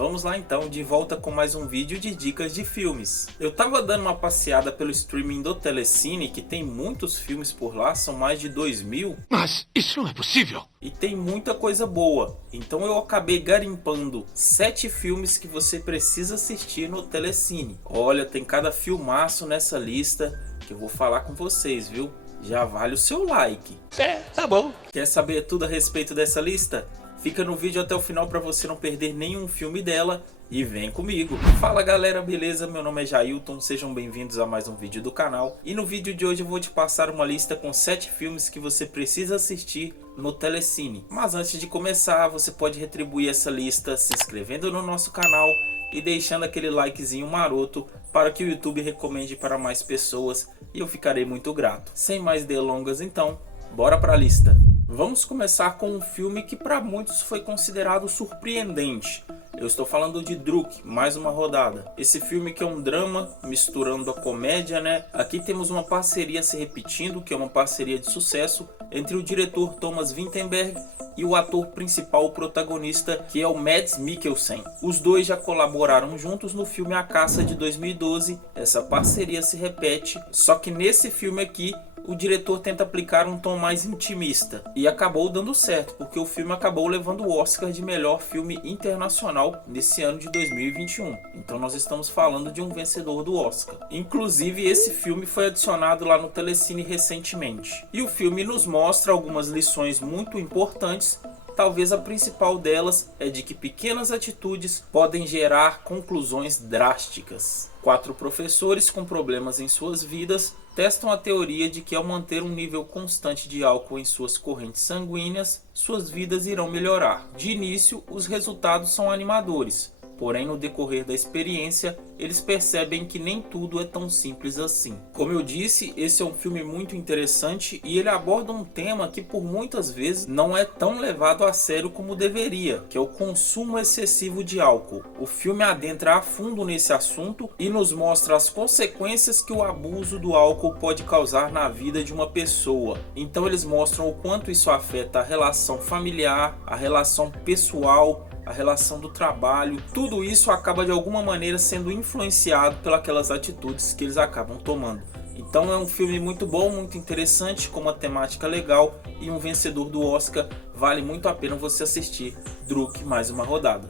Vamos lá então, de volta com mais um vídeo de dicas de filmes. Eu tava dando uma passeada pelo streaming do Telecine, que tem muitos filmes por lá, são mais de 2000. Mas isso não é possível! E tem muita coisa boa, então eu acabei garimpando 7 filmes que você precisa assistir no Telecine. Olha, tem cada filmaço nessa lista que eu vou falar com vocês, viu? Já vale o seu like. Tá bom. Quer saber tudo a respeito dessa lista? Fica no vídeo até o final para você não perder nenhum filme dela e vem comigo. Fala galera, beleza? Meu nome é Jailton, sejam bem-vindos a mais um vídeo do canal. E no vídeo de hoje eu vou te passar uma lista com 7 filmes que você precisa assistir no Telecine. Mas antes de começar, você pode retribuir essa lista se inscrevendo no nosso canal e deixando aquele likezinho maroto para que o YouTube recomende para mais pessoas e eu ficarei muito grato. Sem mais delongas então, bora para a lista. Vamos começar com um filme que para muitos foi considerado surpreendente. Eu estou falando de Druk, mais uma rodada. Esse filme que é um drama misturando a comédia, né? Aqui temos uma parceria se repetindo, que é uma parceria de sucesso entre o diretor Thomas Vinterberg e o ator principal, o protagonista, que é o Mads Mikkelsen. Os dois já colaboraram juntos no filme A Caça de 2012. Essa parceria se repete, só que nesse filme aqui o diretor tenta aplicar um tom mais intimista e acabou dando certo, porque o filme acabou levando o Oscar de melhor filme internacional nesse ano de 2021. Então nós estamos falando de um vencedor do Oscar. Inclusive esse filme foi adicionado lá no Telecine recentemente. E o filme nos mostra algumas lições muito importantes. Talvez a principal delas é de que pequenas atitudes podem gerar conclusões drásticas. 4 professores com problemas em suas vidas testam a teoria de que ao manter um nível constante de álcool em suas correntes sanguíneas, suas vidas irão melhorar. De início, os resultados são animadores. Porém, no decorrer da experiência, eles percebem que nem tudo é tão simples assim. Como eu disse, esse é um filme muito interessante e ele aborda um tema que por muitas vezes não é tão levado a sério como deveria, que é o consumo excessivo de álcool. O filme adentra a fundo nesse assunto e nos mostra as consequências que o abuso do álcool pode causar na vida de uma pessoa. Então eles mostram o quanto isso afeta a relação familiar, a relação pessoal, a relação do trabalho. Tudo isso acaba de alguma maneira sendo influenciado pelas atitudes que eles acabam tomando. Então é um filme muito bom, muito interessante, com uma temática legal e um vencedor do Oscar. Vale muito a pena você assistir Druk, mais uma rodada.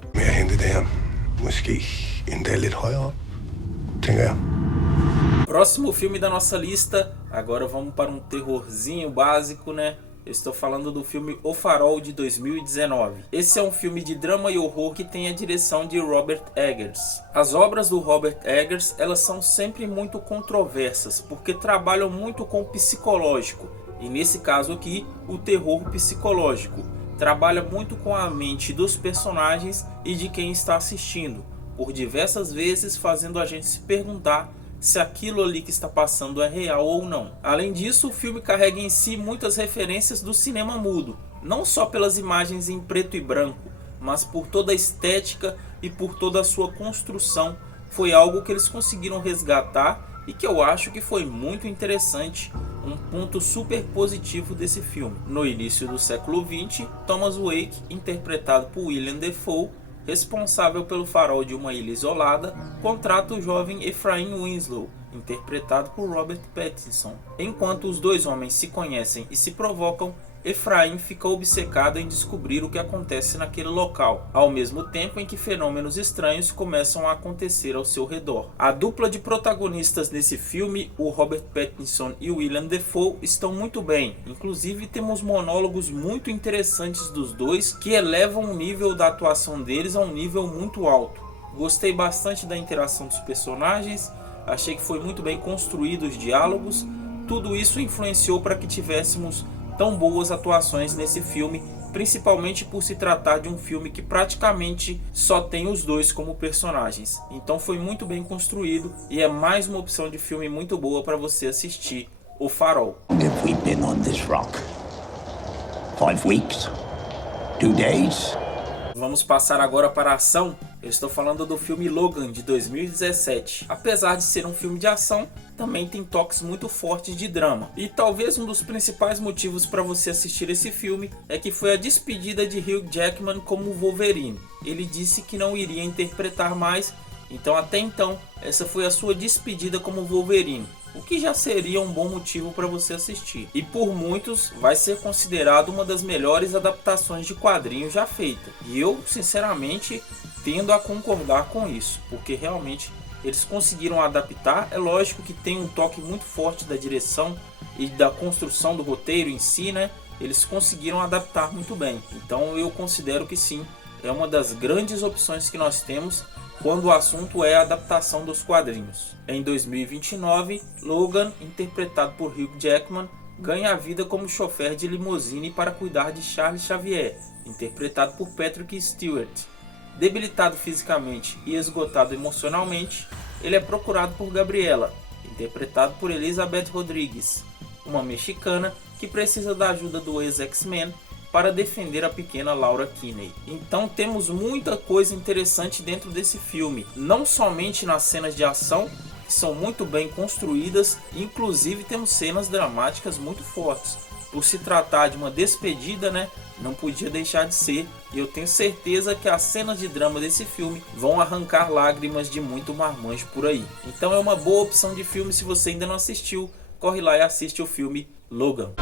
Próximo filme da nossa lista, agora vamos para um terrorzinho básico, né? Eu estou falando do filme O Farol de 2019. Esse é um filme de drama e horror que tem a direção de Robert Eggers. As obras do Robert Eggers, elas são sempre muito controversas, porque trabalham muito com o psicológico. E nesse caso aqui, o terror psicológico. Trabalha muito com a mente dos personagens e de quem está assistindo, por diversas vezes fazendo a gente se perguntar se aquilo ali que está passando é real ou não. Além disso, o filme carrega em si muitas referências do cinema mudo, não só pelas imagens em preto e branco, mas por toda a estética e por toda a sua construção. Foi algo que eles conseguiram resgatar e que eu acho que foi muito interessante, um ponto super positivo desse filme. No início do século XX, Thomas Wake, interpretado por Willem Dafoe, responsável pelo farol de uma ilha isolada, contrata o jovem Ephraim Winslow, interpretado por Robert Pattinson. Enquanto os dois homens se conhecem e se provocam, Ephraim fica obcecado em descobrir o que acontece naquele local, ao mesmo tempo em que fenômenos estranhos começam a acontecer ao seu redor. A dupla de protagonistas nesse filme, o Robert Pattinson e o Willem Dafoe, estão muito bem. Inclusive temos monólogos muito interessantes dos dois que elevam o nível da atuação deles a um nível muito alto. Gostei bastante da interação dos personagens, achei que foi muito bem construído os diálogos. Tudo isso influenciou para que tivéssemos tão boas atuações nesse filme, principalmente por se tratar de um filme que praticamente só tem os dois como personagens. Então foi muito bem construído e é mais uma opção de filme muito boa para você assistir, O Farol. If we'd been on this rock 5 weeks, 2 days. Vamos passar agora para a ação. Eu estou falando do filme Logan de 2017. Apesar de ser um filme de ação, também tem toques muito fortes de drama. E talvez um dos principais motivos para você assistir esse filme é que foi a despedida de Hugh Jackman como Wolverine. Ele disse que não iria interpretar mais, então até então essa foi a sua despedida como Wolverine, o que já seria um bom motivo para você assistir. E por muitos vai ser considerado uma das melhores adaptações de quadrinhos já feita. E eu sinceramente tendo a concordar com isso, porque realmente eles conseguiram adaptar. É lógico que tem um toque muito forte da direção e da construção do roteiro em si, né? Eles conseguiram adaptar muito bem. Então eu considero que sim, é uma das grandes opções que nós temos quando o assunto é a adaptação dos quadrinhos. Em 2029, Logan, interpretado por Hugh Jackman, ganha a vida como chofer de limusine para cuidar de Charles Xavier, interpretado por Patrick Stewart. Debilitado fisicamente e esgotado emocionalmente, ele é procurado por Gabriela, interpretado por Elizabeth Rodrigues, uma mexicana que precisa da ajuda do ex-X-Men para defender a pequena Laura Kinney. Então temos muita coisa interessante dentro desse filme, não somente nas cenas de ação, que são muito bem construídas, inclusive temos cenas dramáticas muito fortes. Por se tratar de uma despedida, né, não podia deixar de ser, e eu tenho certeza que as cenas de drama desse filme vão arrancar lágrimas de muito marmanjo por aí. Então é uma boa opção de filme. Se você ainda não assistiu, corre lá e assiste o filme Logan.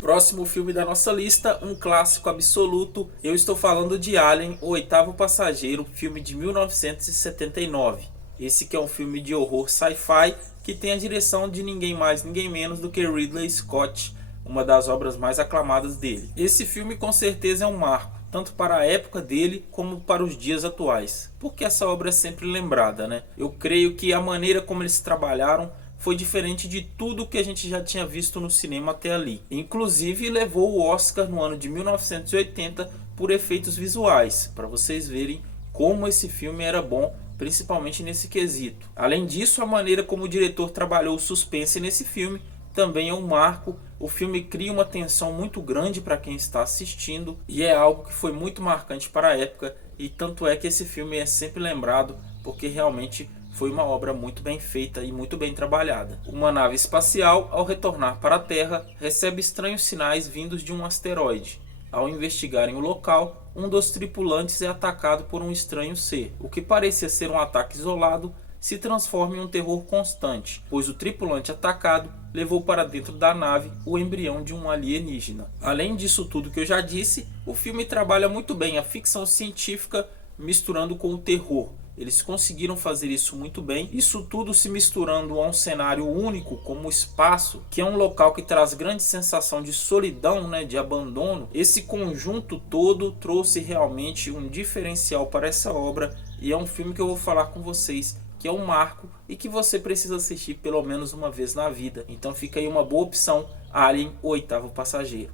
Próximo filme da nossa lista, um clássico absoluto. Eu estou falando de Alien, o Oitavo Passageiro, filme de 1979. Esse que é um filme de horror sci-fi que tem a direção de ninguém mais, ninguém menos do que Ridley Scott, uma das obras mais aclamadas dele. Esse filme com certeza é um marco, tanto para a época dele como para os dias atuais, porque essa obra é sempre lembrada, né? Eu creio que a maneira como eles trabalharam foi diferente de tudo que a gente já tinha visto no cinema até ali. Inclusive levou o Oscar no ano de 1980 por efeitos visuais, para vocês verem como esse filme era bom, principalmente nesse quesito. Além disso, a maneira como o diretor trabalhou o suspense nesse filme também é um marco. O filme cria uma tensão muito grande para quem está assistindo e é algo que foi muito marcante para a época, e tanto é que esse filme é sempre lembrado porque realmente foi uma obra muito bem feita e muito bem trabalhada. Uma nave espacial, ao retornar para a Terra, recebe estranhos sinais vindos de um asteroide. Ao investigarem o local, um dos tripulantes é atacado por um estranho ser. O que parecia ser um ataque isolado se transforma em um terror constante, pois o tripulante atacado levou para dentro da nave o embrião de um alienígena. Além disso tudo que eu já disse, o filme trabalha muito bem a ficção científica misturando com o terror. Eles conseguiram fazer isso muito bem, isso tudo se misturando a um cenário único como o espaço, que é um local que traz grande sensação de solidão, né, de abandono. Esse conjunto todo trouxe realmente um diferencial para essa obra, e é um filme que eu vou falar com vocês que é um marco e que você precisa assistir pelo menos uma vez na vida. Então fica aí uma boa opção, Alien, o Oitavo Passageiro.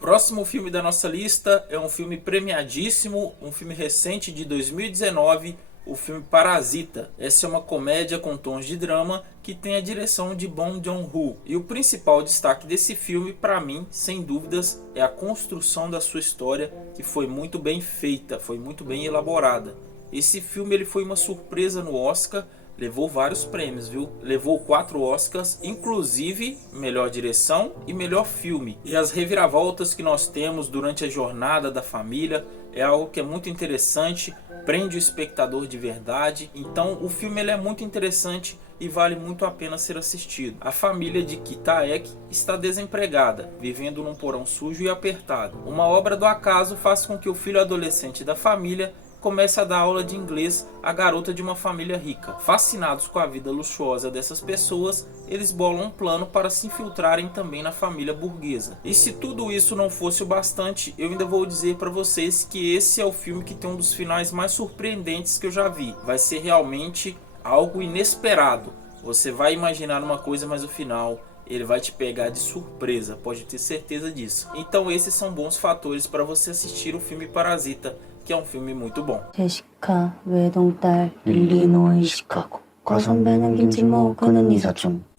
Próximo filme da nossa lista é um filme premiadíssimo, um filme recente de 2019, o filme Parasita. Essa é uma comédia com tons de drama que tem a direção de Bong Joon-ho. E o principal destaque desse filme, para mim, sem dúvidas, é a construção da sua história, que foi muito bem feita, foi muito bem elaborada. Esse filme ele foi uma surpresa no Oscar, levou vários prêmios, viu? Levou 4 Oscars, inclusive melhor direção e melhor filme. E as reviravoltas que nós temos durante a jornada da família é algo que é muito interessante, prende o espectador de verdade. Então o filme ele é muito interessante e vale muito a pena ser assistido. A família de Ki-taek está desempregada, vivendo num porão sujo e apertado. Uma obra do acaso faz com que o filho adolescente da família comece a dar aula de inglês à garota de uma família rica. Fascinados com a vida luxuosa dessas pessoas, eles bolam um plano para se infiltrarem também na família burguesa. E se tudo isso não fosse o bastante, eu ainda vou dizer para vocês que esse é o filme que tem um dos finais mais surpreendentes que eu já vi. Vai ser realmente algo inesperado. Você vai imaginar uma coisa, mas o final ele vai te pegar de surpresa, pode ter certeza disso. Então esses são bons fatores para você assistir o filme Parasita, que é um filme muito bom.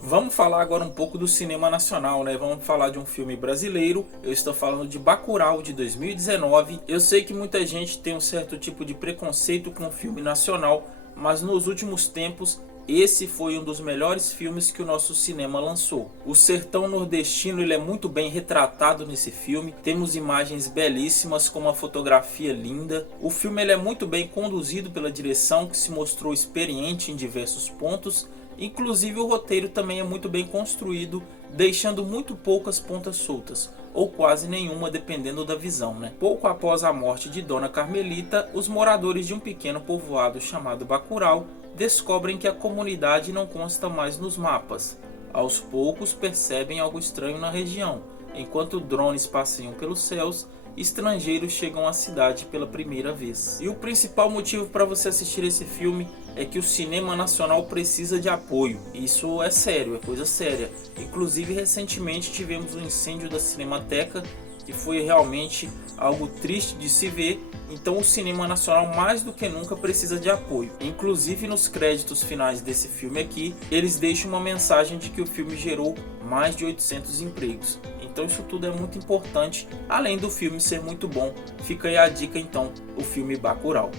Vamos falar agora um pouco do cinema nacional, né? Vamos falar de um filme brasileiro. Eu estou falando de Bacurau, de 2019. Eu sei que muita gente tem um certo tipo de preconceito com o filme nacional, mas nos últimos tempos esse foi um dos melhores filmes que o nosso cinema lançou. O sertão nordestino ele é muito bem retratado nesse filme. Temos imagens belíssimas com uma fotografia linda. O filme ele é muito bem conduzido pela direção, que se mostrou experiente em diversos pontos. Inclusive o roteiro também é muito bem construído, deixando muito poucas pontas soltas, ou quase nenhuma dependendo da visão, né? Pouco após a morte de Dona Carmelita, os moradores de um pequeno povoado chamado Bacurau descobrem que a comunidade não consta mais nos mapas. Aos poucos percebem algo estranho na região. Enquanto drones passeiam pelos céus, estrangeiros chegam à cidade pela primeira vez. E o principal motivo para você assistir esse filme é que o cinema nacional precisa de apoio. Isso é sério, é coisa séria. Inclusive recentemente tivemos um incêndio da Cinemateca, que foi realmente algo triste de se ver. Então o cinema nacional mais do que nunca precisa de apoio. Inclusive nos créditos finais desse filme aqui, eles deixam uma mensagem de que o filme gerou mais de 800 empregos. Então isso tudo é muito importante, além do filme ser muito bom. Fica aí a dica então, o filme Bacurau.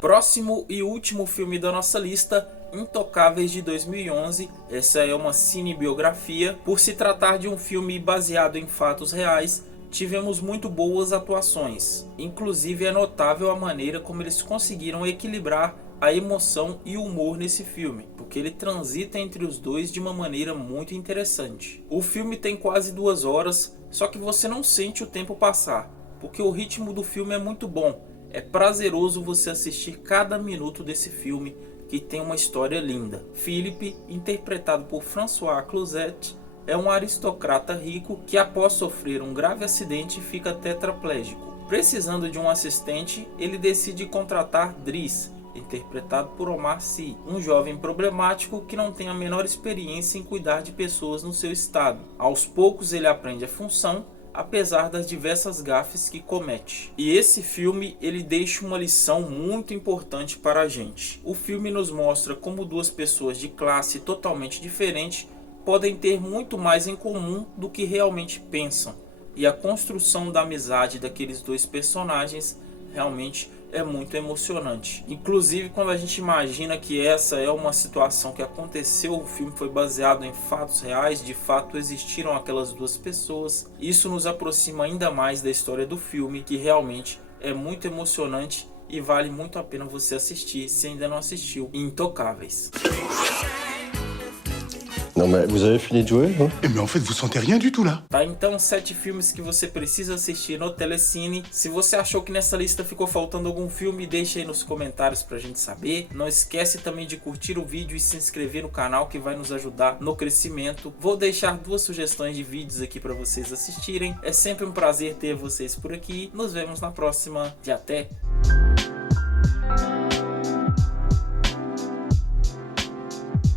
Próximo e último filme da nossa lista, Intocáveis, de 2011. Essa é uma cinebiografia. Por se tratar de um filme baseado em fatos reais, tivemos muito boas atuações. Inclusive é notável a maneira como eles conseguiram equilibrar a emoção e o humor nesse filme, porque ele transita entre os dois de uma maneira muito interessante. O filme tem quase 2 horas, só que você não sente o tempo passar, porque o ritmo do filme é muito bom. É prazeroso você assistir cada minuto desse filme, que tem uma história linda. Philippe, interpretado por François Cluzet, é um aristocrata rico que, após sofrer um grave acidente, fica tetraplégico. Precisando de um assistente, ele decide contratar Driss, interpretado por Omar Sy, um jovem problemático que não tem a menor experiência em cuidar de pessoas no seu estado. Aos poucos ele aprende a função, apesar das diversas gafes que comete. E esse filme ele deixa uma lição muito importante para a gente. O filme nos mostra como duas pessoas de classe totalmente diferente podem ter muito mais em comum do que realmente pensam. E a construção da amizade daqueles dois personagens realmente é muito emocionante. Inclusive quando a gente imagina que essa é uma situação que aconteceu, o filme foi baseado em fatos reais, de fato existiram aquelas duas pessoas, isso nos aproxima ainda mais da história do filme, que realmente é muito emocionante e vale muito a pena você assistir se ainda não assistiu Intocáveis. Non mais vous avez fini de jouer, hein? Mais en fait, vous sentez rien du tout là. Tá, então 7 filmes que você precisa assistir no Telecine. Se você achou que nessa lista ficou faltando algum filme, deixa aí nos comentários pra gente saber. Não esquece também de curtir o vídeo e se inscrever no canal, que vai nos ajudar no crescimento. Vou deixar 2 sugestões de vídeos aqui pra vocês assistirem. É sempre um prazer ter vocês por aqui. Nos vemos na próxima e até!